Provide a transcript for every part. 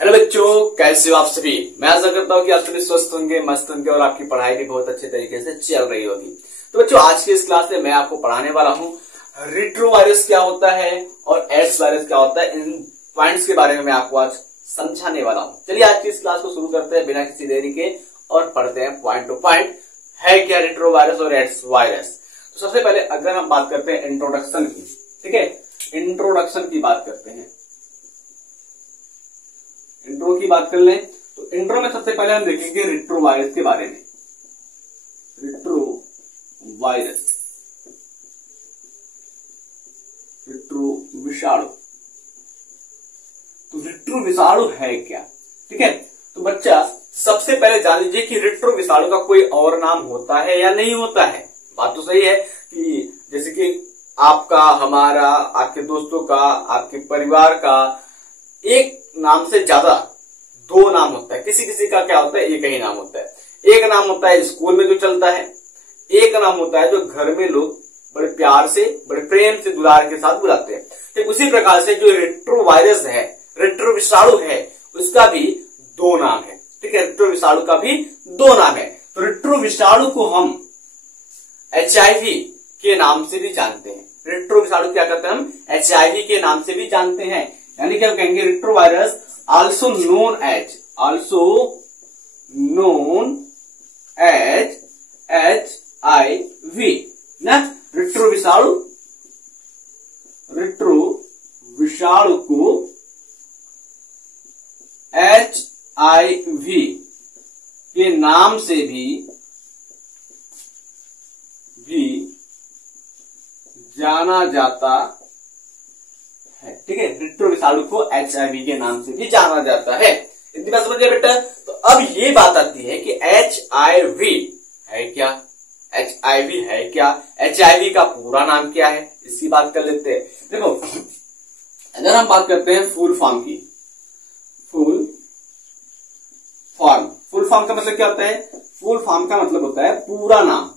Hello बच्चों, कैसे हो आप सभी। मैं आशा करता हूँ कि आप सभी स्वस्थ होंगे, मस्त होंगे और आपकी पढ़ाई भी बहुत अच्छे तरीके से चल रही होगी। तो बच्चों, आज की इस क्लास में मैं आपको पढ़ाने वाला हूँ रेट्रोवायरस क्या होता है और एड्स वायरस क्या होता है। इन पॉइंट्स के बारे में मैं आपको आज समझाने वाला हूँ। चलिए आज की इस क्लास को शुरू करते हैं बिना किसी देरी के और पढ़ते हैं पॉइंट टू पॉइंट। है क्या रेट्रोवायरस और एड्स वायरस। तो सबसे पहले अगर हम बात करते हैं इंट्रोडक्शन की, ठीक है, इंट्रोडक्शन की बात करते हैं। इंट्रो की बात कर लें तो इंट्रो में सबसे पहले हम देखेंगे रेट्रोवायरस के बारे में। रेट्रोवायरस, रेट्रो विषाणु। तो रेट्रो विषाणु है क्या, ठीक है। तो बच्चा सबसे पहले जान लीजिए कि रेट्रो विषाणु का कोई और नाम होता है या नहीं होता है। बात तो सही है कि जैसे कि आपका, हमारा, आपके दोस्तों का, आपके परिवार का एक नाम से ज्यादा दो नाम होता है। किसी किसी का क्या होता है, एक ही नाम होता है। एक नाम होता है स्कूल में जो चलता है, एक नाम होता है जो घर में लोग बड़े प्यार से, बड़े प्रेम से, दुलार के साथ बुलाते हैं। ठीक उसी प्रकार से जो रेट्रो वायरस है, रेट्रो विषाणु है, उसका भी दो नाम है। ठीक है, रेट्रो विषाणु का भी दो नाम है। तो रेट्रो विषाणु को हम HIV के नाम से भी जानते हैं। रेट्रो विषाणु क्या कहते हैं हम, HIV के नाम से भी जानते हैं। यानी कि हम कहेंगे retrovirus also known as HIV ना। रेट्रो विषाणु को HIV के नाम से भी जाना जाता है। ठीक है, रेट्रो विषाणु को HIV के नाम से भी जाना जाता है। इतनी बात समझ गए बेटा। तो अब ये बात आती है कि HIV है क्या, HIV है क्या, HIV का पूरा नाम क्या है, इसकी बात कर लेते हैं। देखो, अगर हम बात करते हैं फुल फॉर्म की, फुल फॉर्म का मतलब क्या होता है, फुल फॉर्म का मतलब होता है पूरा नाम।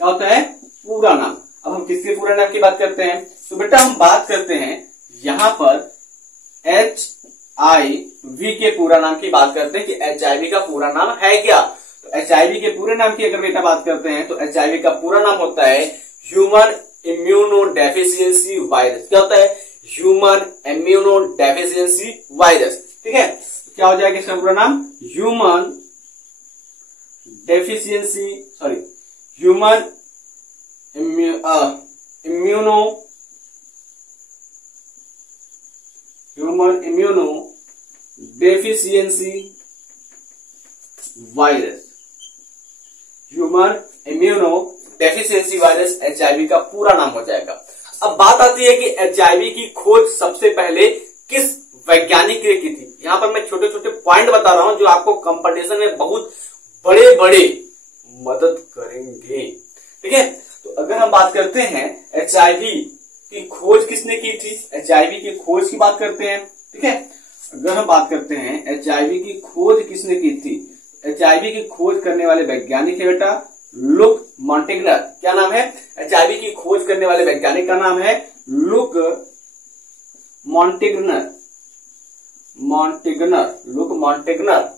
क्या होता है, पूरा नाम। अब हम किसके पूरा नाम की बात करते हैं, तो बेटा हम बात करते हैं यहां पर HIV के पूरा नाम की बात करते हैं कि HIV का पूरा नाम है क्या। तो HIV के पूरे नाम की अगर बेटा बात करते हैं तो HIV का पूरा नाम होता है ह्यूमन इम्यूनोडेफिशिएंसी वायरस। क्या होता है, ह्यूमन इम्यूनोडेफिशिएंसी वायरस। ठीक है, तो क्या हो जाएगा इसका पूरा नाम, human immuno deficiency virus. Human immuno deficiency virus HIV का पूरा नाम हो जाएगा। अब बात आती है कि HIV की खोज सबसे पहले किस वैज्ञानिक ने की थी। यहां पर मैं छोटे छोटे पॉइंट बता रहा हूं जो आपको कंपटीशन में बहुत बड़े बड़े मदद करेंगे। ठीक है, तो अगर हम बात करते हैं HIV की खोज किसने की थी, HIV की खोज की बात करते हैं। ठीक है, अगर हम बात करते हैं HIV की खोज किसने की थी, HIV की खोज करने वाले वैज्ञानिक है बेटा लुक मॉन्टेगनर। क्या नाम है, HIV की खोज करने वाले वैज्ञानिक का नाम है लुक मॉन्टेगनर। लुक मॉन्टेगनर।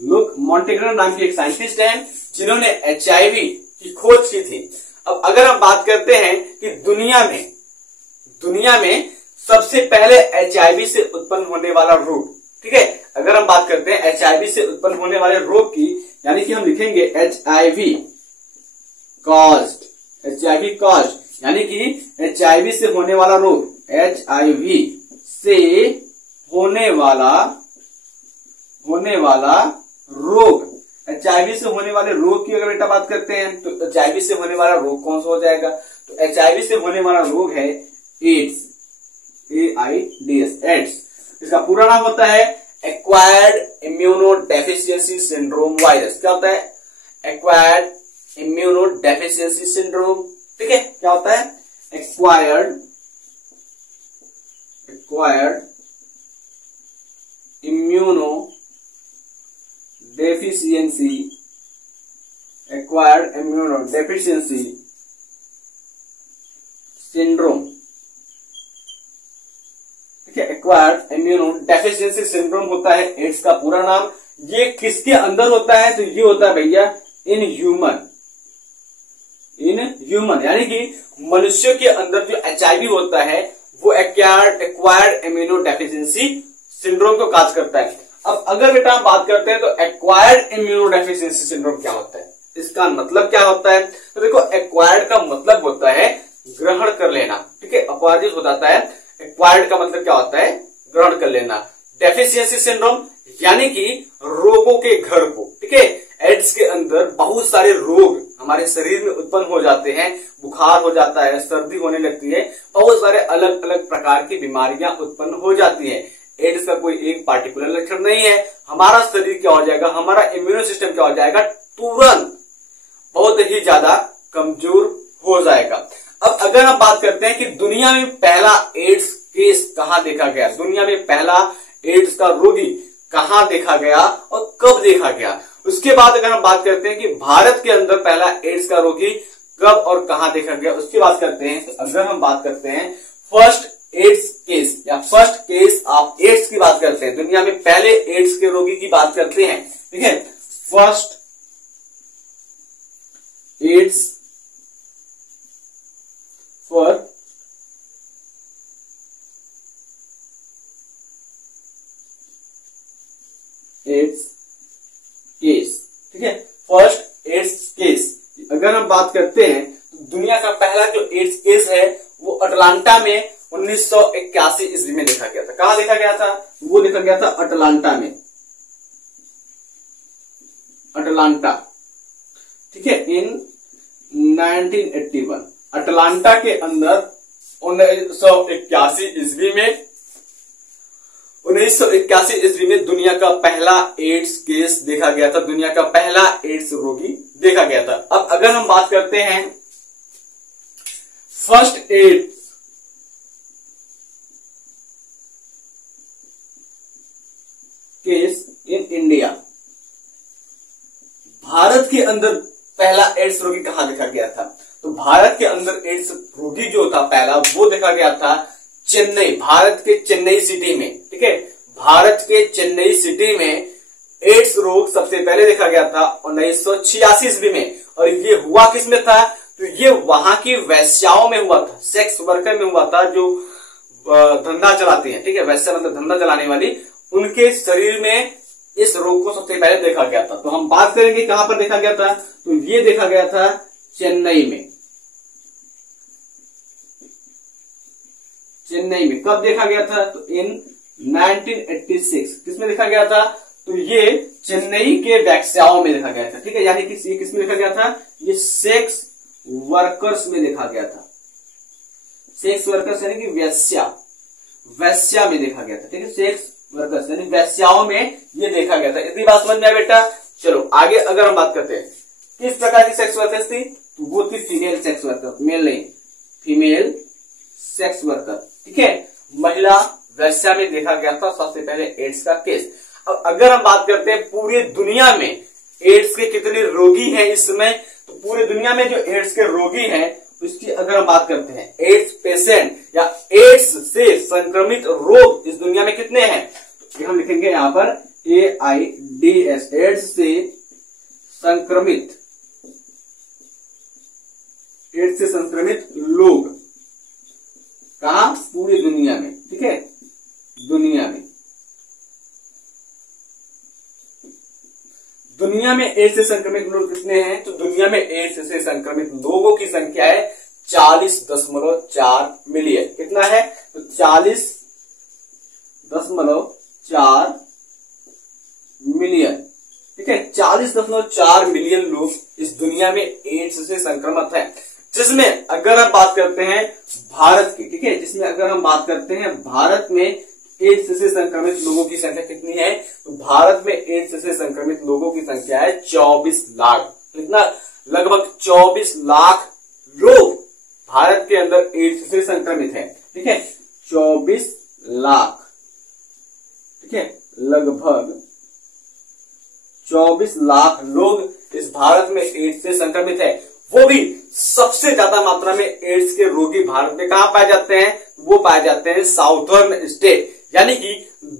लुक मॉन्टेगनर नाम की एक साइंटिस्ट है जिन्होंने HIV की खोज की थी। अब अगर हम बात करते हैं कि दुनिया में सबसे पहले HIV से उत्पन्न होने वाला रोग, ठीक है, अगर हम बात करते हैं HIV से उत्पन्न होने वाले रोग की, यानी कि हम लिखेंगे HIV कॉज्ड, यानी कि HIV से होने वाला रोग, HIV से होने वाला रोग, HIV से होने वाले रोग की अगर बेटा बात करते हैं तो HIV से होने वाला रोग कौन सा हो जाएगा, तो HIV से होने वाला रोग है एड्स, एड्स। इसका पूरा नाम होता है एक्वायर्ड इम्यूनोडेफिशिएंसी सिंड्रोम वायरस। क्या होता है, एक्वायर्ड इम्यूनोडेफिशिएंसी सिंड्रोम। ठीक है, क्या होता है, acquired immuno deficiency syndrome. Acquired immuno deficiency syndrome होता है एड्स का पूरा नाम। ये किसके अंदर होता है? तो ये होता है भैया इन ह्यूमन यानी कि मनुष्य के अंदर जो एचआईवी होता है वो एक्वायर्ड इम्यूनो डेफिशिएंसी सिंड्रोम को काज करता है। अब अगर बेटा हम बात करते हैं तो एक्वायर्ड इम्यूनो डेफिशिएंसी सिंड्रोम क्या होता है, इसका मतलब क्या होता है? तो देखो एक्वायर्ड का मतलब होता है ग्रहण कर लेना, ठीक है, अपराजित हो जाता है। एक्वायर्ड का मतलब क्या होता है? ग्रहण कर लेना। डेफिशिएंसी सिंड्रोम यानी कि रोगों के घर को, ठीक है, एड्स के अंदर बहुत सारे रोग हमारे शरीर में उत्पन्न हो जाते हैं, बुखार हो जाता है, सर्दी होने लगती है, बहुत सारे अलग अलग प्रकार की बीमारियां उत्पन्न हो जाती है। एड्स का कोई एक पार्टिकुलर लक्षण नहीं है, हमारा शरीर क्या हो जाएगा, हमारा इम्यून सिस्टम क्या हो जाएगा, तुरंत बहुत ही ज्यादा कमजोर हो जाएगा। अब अगर हम बात करते हैं कि दुनिया में पहला एड्स केस कहां देखा गया, दुनिया में पहला एड्स का रोगी कहां देखा गया और कब देखा गया, उसके बाद अगर हम बात करते हैं कि भारत के अंदर पहला एड्स का रोगी कब और कहां देखा गया, उसकी बात करते हैं। तो अगर हम बात करते हैं फर्स्ट एड्स केस या फर्स्ट केस ऑफ एड्स की बात करते हैं, दुनिया में पहले एड्स के रोगी की बात करते हैं, ठीक है, first AIDS for AIDS case, ठीक है, फर्स्ट एड्स केस अगर हम बात करते हैं तो दुनिया का पहला जो एड्स केस है वो अटलांटा में 1981 ईस्वी में देखा गया था। कहां देखा गया था? वो देखा गया था अटलांटा में, अटलांटा, ठीक है, इन 1981 अटलांटा के अंदर 1981 ईस्वी में 1981 ईस्वी में दुनिया का पहला एड्स केस देखा गया था, दुनिया का पहला एड्स रोगी देखा गया था। अब अगर हम बात करते हैं first AIDS case in India, Bharat के अंदर पहला एड्स रोगी कहां देखा गया था? तो भारत के अंदर एड्स रोगी जो था पहला वो देखा गया था चेन्नई, भारत के चेन्नई सिटी में, ठीक है, भारत के चेन्नई सिटी में एड्स रोग सबसे पहले देखा गया था 1986 ईस्वी में। और ये हुआ किसमें था? तो ये वहां की वैश्याओं में हुआ था, सेक्स वर्कर में हुआ था, जो धंधा चलाती है, ठीक है, वैश्या मतलब धंधा चलाने वाली, उनके शरीर में इस रोग को सबसे पहले देखा गया था। तो हम बात करेंगे कहां पर देखा गया था, तो ये देखा गया था चेन्नई में, चेन्नई में। कब देखा गया था? तो इन 1986। किसमें देखा गया था? तो ये चेन्नई के वैश्याओं में देखा गया था, ठीक है, यानी कि ये किसमें देखा गया था? ये सेक्स वर्कर्स में देखा गया था, सेक्स वर्कर्स यानी कि वैश्या में देखा गया था, ठीक है, सेक्स वर्कर्स यानी वैश्याओं में ये देखा गया था। इतनी बात समझ में आया बेटा? चलो आगे अगर हम बात करते हैं किस प्रकार की सेक्स वर्कर्स थी, तो वो थी फीमेल सेक्स वर्कर, मेल नहीं, फीमेल सेक्स वर्कर, ठीक है, महिला वैश्या में देखा गया था सबसे पहले एड्स का केस। अब अगर हम बात करते हैं पूरी दुनिया में एड्स के कितने रोगी हैं इस समय, तो पूरी दुनिया में जो एड्स के रोगी हैं उसकी अगर हम बात करते हैं, एड्स पेशेंट या एड्स से संक्रमित रोग इस दुनिया में कितने हैं, तो हम लिखेंगे यहां पर AIDS, एड्स से संक्रमित, एड्स से संक्रमित लोग कहां? पूरी दुनिया में, ठीक है, दुनिया में एड्स से संक्रमित लोग कितने हैं? तो दुनिया में एड्स से संक्रमित लोगों की संख्या है 40.4 मिलियन। कितना है? तो 40.4 मिलियन, ठीक है, 40.4 मिलियन लोग इस दुनिया में एड्स से संक्रमित हैं, जिसमें अगर हम बात करते हैं भारत की, ठीक है, जिसमें अगर हम बात करते हैं भारत में एड्स से संक्रमित लोगों की संख्या कितनी है, तो भारत में एड्स से संक्रमित लोगों की संख्या है 24 लाख। कितना? लगभग 24 लाख लोग भारत के अंदर एड्स से संक्रमित हैं, ठीक है, 24 लाख, ठीक है, लगभग 24 लाख लोग इस भारत में एड्स से संक्रमित है। वो भी सबसे ज्यादा मात्रा में एड्स के रोगी भारत में कहां पाए जाते हैं? वो पाए जाते हैं साउथर्न स्टेट यानी कि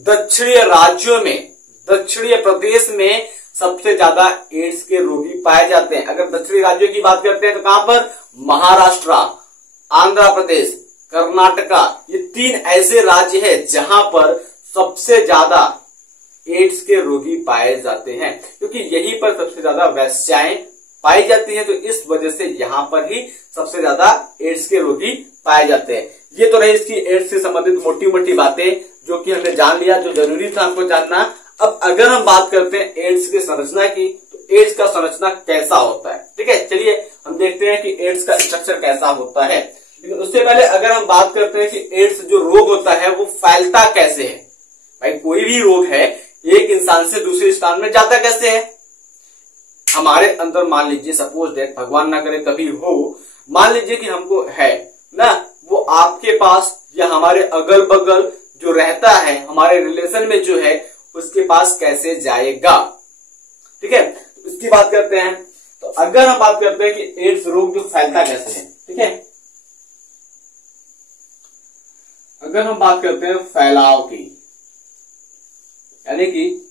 दक्षिणीय राज्यों में, दक्षिणीय प्रदेश में सबसे ज्यादा एड्स के रोगी पाए जाते हैं। अगर दक्षिणी राज्यों की बात करते हैं तो कहां पर? महाराष्ट्र, आंध्र प्रदेश, कर्नाटका, ये 3 ऐसे राज्य हैं जहां पर सबसे ज्यादा एड्स के रोगी पाए जाते हैं, क्योंकि यहीं पर सबसे ज्यादा वेश्याएं पाई जाती हैं। तो इस वजह से यहां पर ही सबसे ज्यादा एड्स के रोगी पाए जाते हैं। ये तो रही इसकी एड्स से संबंधित मोटी मोटी बातें जो कि हमने जान लिया, जो जरूरी था हमको जानना। अब अगर हम बात करते हैं एड्स की संरचना की, तो एड्स का संरचना कैसा होता है? ठीक है, चलिए हम देखते हैं कि एड्स का स्ट्रक्चर कैसा होता है। लेकिन उससे पहले अगर हम बात करते हैं कि एड्स जो रोग होता है वो फैलता कैसे है। भाई कोई भी रोग है एक इंसान से दूसरे इंसान में जाता कैसे है? हमारे अंदर मान लीजिए सपोज दैट, भगवान ना करे कभी हो, मान लीजिए कि हमको है ना, वो आपके पास या हमारे अगल बगल जो रहता है, हमारे रिलेशन में जो है, उसके पास कैसे जाएगा? ठीक है, इसकी बात करते हैं। तो अगर हम बात करते हैं कि एड्स रोग जो फैलता कैसे है, ठीक है, अगर हम बात करते हैं फैलाव की, यानी कि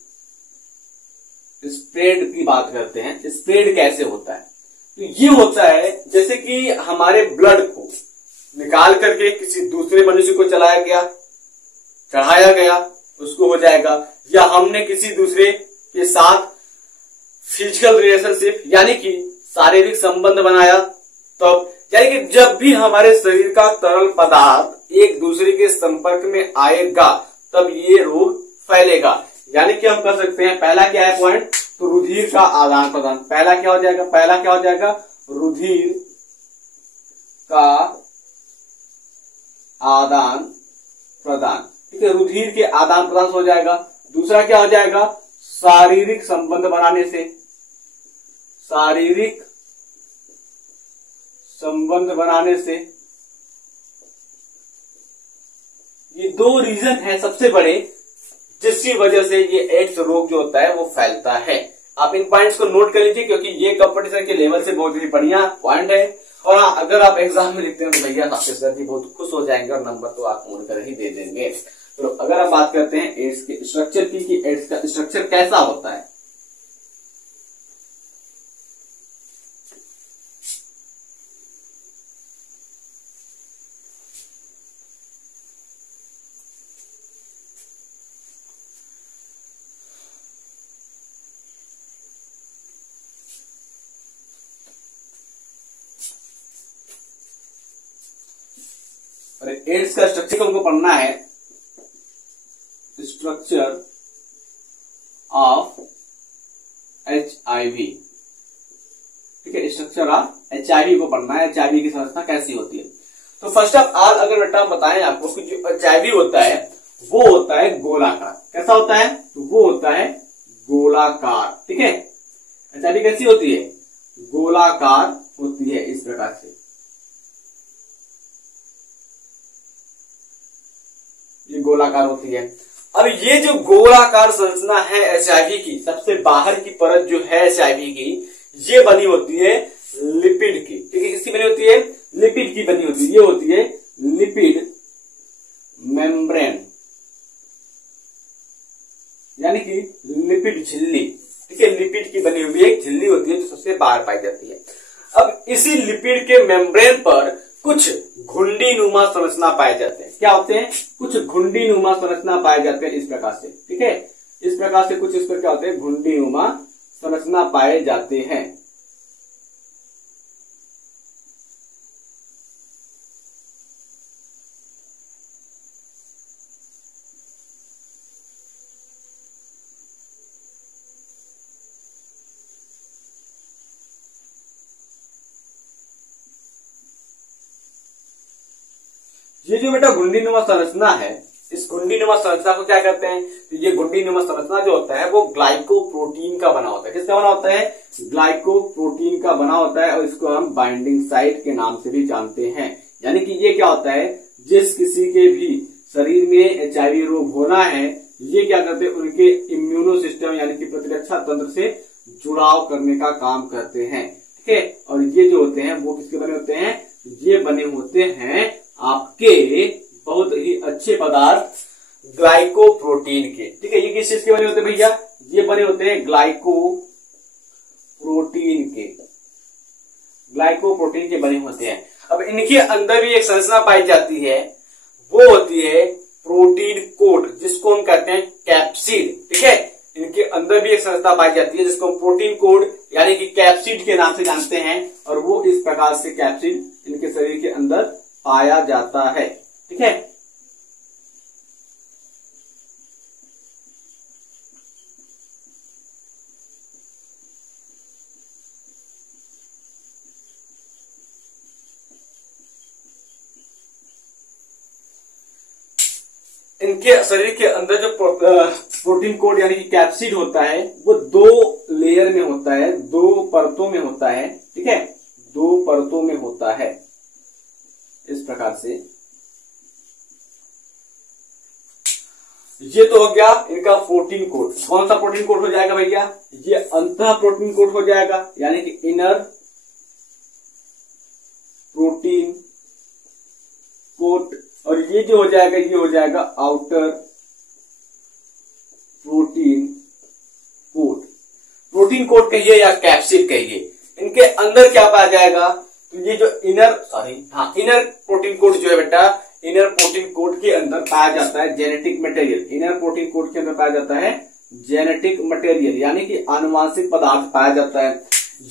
स्प्रेड की बात करते हैं, स्प्रेड कैसे होता है? तो ये होता है जैसे कि हमारे ब्लड को निकाल करके किसी दूसरे मनुष्य को चढ़ाया गया, उसको हो जाएगा, या हमने किसी दूसरे के साथ फिजिकल रिलेशनशिप यानी कि शारीरिक संबंध बनाया, तब यानी कि जब भी हमारे शरीर का तरल पदार्थ एक दूसरे के संपर्क में आएगा तब ये रोग फैलेगा। यानी कि हम कर सकते हैं, पहला क्या है पॉइंट, तो रुधिर का आदान प्रदान। पहला क्या हो जाएगा? रुधिर का आदान प्रदान। ठीक है, रुधिर के आदान प्रदान हो जाएगा। दूसरा क्या हो जाएगा? शारीरिक संबंध बनाने से, शारीरिक संबंध बनाने से। ये 2 रीजन है सबसे बड़े जिसकी वजह से ये एड्स रोग जो होता है वो फैलता है। आप इन पॉइंट्स को नोट कर लीजिए क्योंकि ये कंपटीशन के लेवल से बहुत ही बढ़िया पॉइंट है। और हाँ, अगर आप एग्जाम में लिखते हैं तो भैया आपके सर जी बहुत खुश हो जाएंगे और नंबर तो आप मोड़ कर ही दे देंगे। तो अगर आप बात करते हैं एड्स के स्ट्रक्चर की कि एड्स का स्ट्रक्चर कैसा होता है, एड्स का स्ट्रक्चर हमको पढ़ना है, स्ट्रक्चर ऑफ HIV। ठीक है, स्ट्रक्चर ऑफ HIV को पढ़ना है, HIV की संरचना कैसी होती है। तो फर्स्ट ऑफ ऑल अगर बेटा हम बताएं आपको कि जो HIV होता है वो होता है गोलाकार। कैसा होता है? तो वो होता है गोलाकार। ठीक है, HIV कैसी होती है? गोलाकार होती है, इस प्रकार से ये गोलाकार होती है। अब ये जो गोलाकार संरचना है HIV की, सबसे बाहर की परत जो है HIV की, ये बनी होती है लिपिड की। ठीक है, किसकी बनी होती है? लिपिड की बनी होती है। ये होती है लिपिड मेम्ब्रेन, यानी कि लिपिड झिल्ली। ठीक है, लिपिड की बनी हुई एक झिल्ली होती है जो सबसे बाहर पाई जाती है। अब इसी लिपिड के मेम्ब्रेन पर कुछ घुंडीनुमा संरचना पाए जाते हैं। क्या होते हैं? कुछ घुंडीनुमा संरचना पाए जाते हैं, इस प्रकार से। ठीक है, इस प्रकार से कुछ इस पर क्या होते हैं? घुंडीनुमा संरचना पाए जाते हैं। ये जो बेटा घुंडीनुमा संरचना है, इस घुंडीनुमा संरचना को क्या कहते हैं? तो ये घुंडीनुमा संरचना जो होता है वो ग्लाइकोप्रोटीन का बना होता है। किसका बना होता है? ग्लाइकोप्रोटीन का बना होता है, और इसको हम बाइंडिंग साइट के नाम से भी जानते हैं। यानी कि ये क्या होता है, जिस किसी के भी शरीर में HIV रोग होना है, ये क्या करते हैं? उनके इम्यूनो सिस्टम यानी कि प्रतिरक्षा तंत्र से जुड़ाव करने का काम करते हैं। ठीक है, और ये जो होते हैं वो किसके बने होते हैं? ये बने होते हैं आपके बहुत ही अच्छे पदार्थ ग्लाइकोप्रोटीन के। ठीक है, ये किस चीज के बने होते हैं भैया? ये बने होते हैं ग्लाइकोप्रोटीन के, ग्लाइकोप्रोटीन के बने होते हैं। अब इनके अंदर भी एक संरचना पाई जाती है, वो होती है प्रोटीन कोट, जिसको हम कहते हैं कैप्सिड। ठीक है, इनके अंदर भी एक संरचना पाई जाती है जिसको हम प्रोटीन कोड यानी कि कैप्सिड के नाम से जानते हैं, और वो इस प्रकार से कैप्सिड इनके शरीर के अंदर पाया जाता है। ठीक है, इनके शरीर के अंदर जो प्रोटीन कोड यानी कि कैप्सिड होता है वो 2 लेयर में होता है, 2 परतों में होता है। ठीक है, 2 परतों में होता है इस प्रकार से। ये तो हो गया इनका प्रोटीन कोड। कौन सा प्रोटीन कोड हो जाएगा भैया? ये अंतः प्रोटीन कोड हो जाएगा, यानी कि इनर प्रोटीन कोड, और ये जो हो जाएगा ये हो जाएगा outer protein code. Protein code कहिए या कैप्सिड कहिए, इनके अंदर क्या पाया जाएगा? तो ये जो इनर प्रोटीन कोड जो है बेटा, इनर प्रोटीन कोड के अंदर पाया जाता है genetic material. Inner protein code के अंदर पाया जाता है जेनेटिक मटेरियल, यानी कि आनुवांशिक पदार्थ पाया जाता है।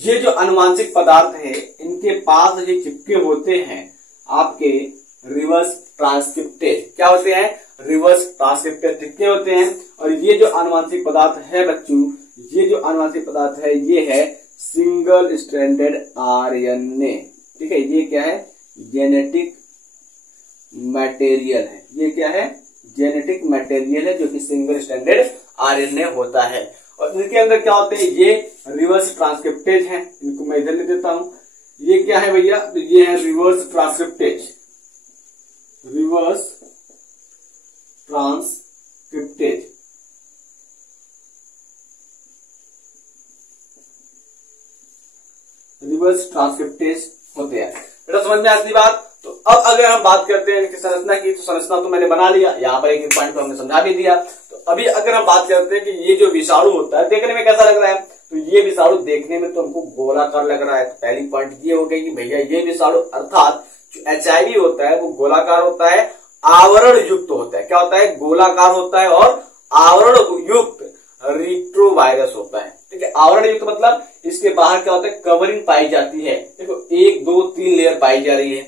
ये जो आनुवांशिक पदार्थ है इनके पास ये चिपके होते हैं आपके रिवर्स ट्रांसक्रिप्टेज। क्या होते हैं? रिवर्स ट्रांसक्रिप्टेज चिपके होते हैं। और ये जो आनुवांशिक पदार्थ है बच्चों, ये जो आनुवांशिक पदार्थ है ये है सिंगल स्ट्रैंडेड आरएनए। ठीक है, ये क्या है? जेनेटिक मटेरियल है। ये क्या है? जेनेटिक मटेरियल है जो कि सिंगल स्ट्रैंडेड आरएनए होता है। और इनके अंदर क्या होते हैं? ये रिवर्स ट्रांसक्रिप्टेज है। इनको मैं इधर लिख देता हूं। ये क्या है भैया? तो ये है reverse transcriptase, reverse transcriptase. Reverse transcriptase होते हैं। बेटा समझ में आती बात? तो अब अगर हम बात करते हैं इनकी संरचना की, तो संरचना तो मैंने बना लिया, यहाँ पर एक पॉइंट को हमने समझा भी दिया। तो अभी अगर हम बात करते हैं कि ये जो विषाणु होता है देखने में कैसा लग रहा है, तो ये विषाणु देखने में तो हमको गोलाकार लग रहा है। तो पहली पॉइंट ये हो गई कि भैया ये विषाणु अर्थात जो HIV होता है वो गोलाकार होता है, आवरण युक्त होता है। क्या होता है? गोलाकार होता है और आवरण युक्त रिट्रोवायरस होता है। ठीक है, आवरण युक्त मतलब इसके बाहर क्या होता है? कवरिंग पाई जाती है। देखो 1 2 3 लेयर पाई जा रही है,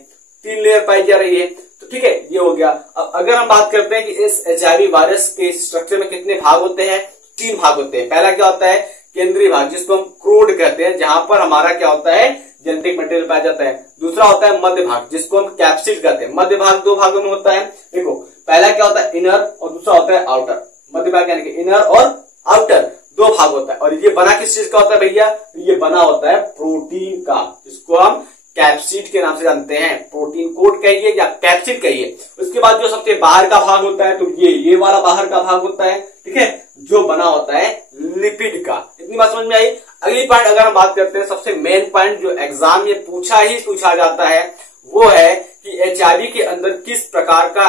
3 लेयर पाई जा रही है। तो ठीक है, ये हो गया। अब अगर हम बात करते हैं कि इस HIV वायरस के स्ट्रक्चर में कितने भाग होते हैं? 3 भाग होते हैं। पहला क्या होता है? केंद्रीय भाग, जिसको हम क्रोड कहते हैं, जहां पर हमारा क्या होता है? जेनेटिक मटेरियल पाया जाता है। दूसरा होता है मध्य भाग, जिसको हम कैप्सिड कहते हैं। मध्य भाग 2 भागों में होता है। देखो पहला क्या होता है? इनर, और दूसरा होता है आउटर। मध्य भाग यानी कि इनर और आउटर 2 भाग होता है। और ये बना किस चीज का होता है भैया? ये बना होता है प्रोटीन का, जिसको हम कैप्सिड के नाम से जानते हैं। प्रोटीन कोड कहिए या कैप्सिड कहिए। उसके बाद जो सबसे बाहर का भाग होता है, तो ये वाला बाहर का भाग होता है। ठीक है, जो बना होता है लिपिड का। इतनी बात समझ में आई? अगली पॉइंट अगर हम बात करते हैं, सबसे मेन पॉइंट जो एग्जाम में पूछा जाता है वो है कि HIV के अंदर किस प्रकार का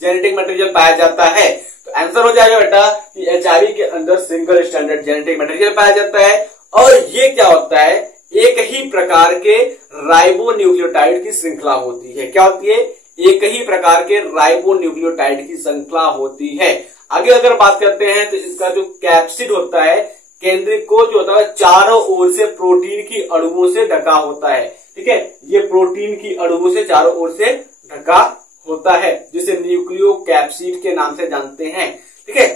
जेनेटिक मटेरियल पाया जाता है। तो आंसर हो जाएगा बेटा कि HIV के अंदर सिंगल स्टैंडर्ड जेनेटिक मटेरियल पाया जाता है। और ये क्या होता है? एक ही प्रकार के राइबोन्यूक्लियोटाइड की श्रृंखला होती है। क्या होती है? एक ही प्रकार के राइबोन्यूक्लियोटाइड की श्रृंखला होती है। आगे अगर बात करते हैं तो इसका जो कैप्सिड होता है, केंद्रिक को जो होता है चारों ओर से प्रोटीन की अणुओं से ढका होता है। ठीक है, ये प्रोटीन की अणुओं से चारों ओर से ढका होता है, जिसे न्यूक्लियो कैप्सिड के नाम से जानते हैं। ठीक है,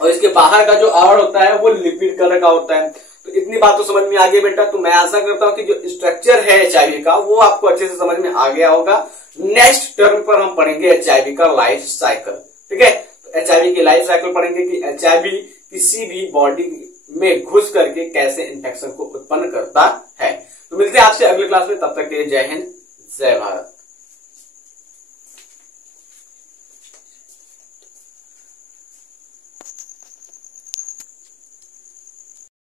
और इसके बाहर का जो आवरण होता है वो लिपिड कलर का होता है। तो इतनी बात तो समझ में आ गई बेटा। तो मैं आशा करता हूं कि जो स्ट्रक्चर है HIV का वो आपको अच्छे से समझ में आ गया होगा। नेक्स्ट टर्म पर हम पढ़ेंगे HIV का लाइफ साइकिल। ठीक है, तो HIV की लाइफ साइकिल पढ़ेंगे कि HIV किसी भी बॉडी में घुस करके कैसे इन्फेक्शन को उत्पन्न करता है। तो मिलते हैं आपसे अगले क्लास में, तब तक के लिए जय हिंद, जय भारत।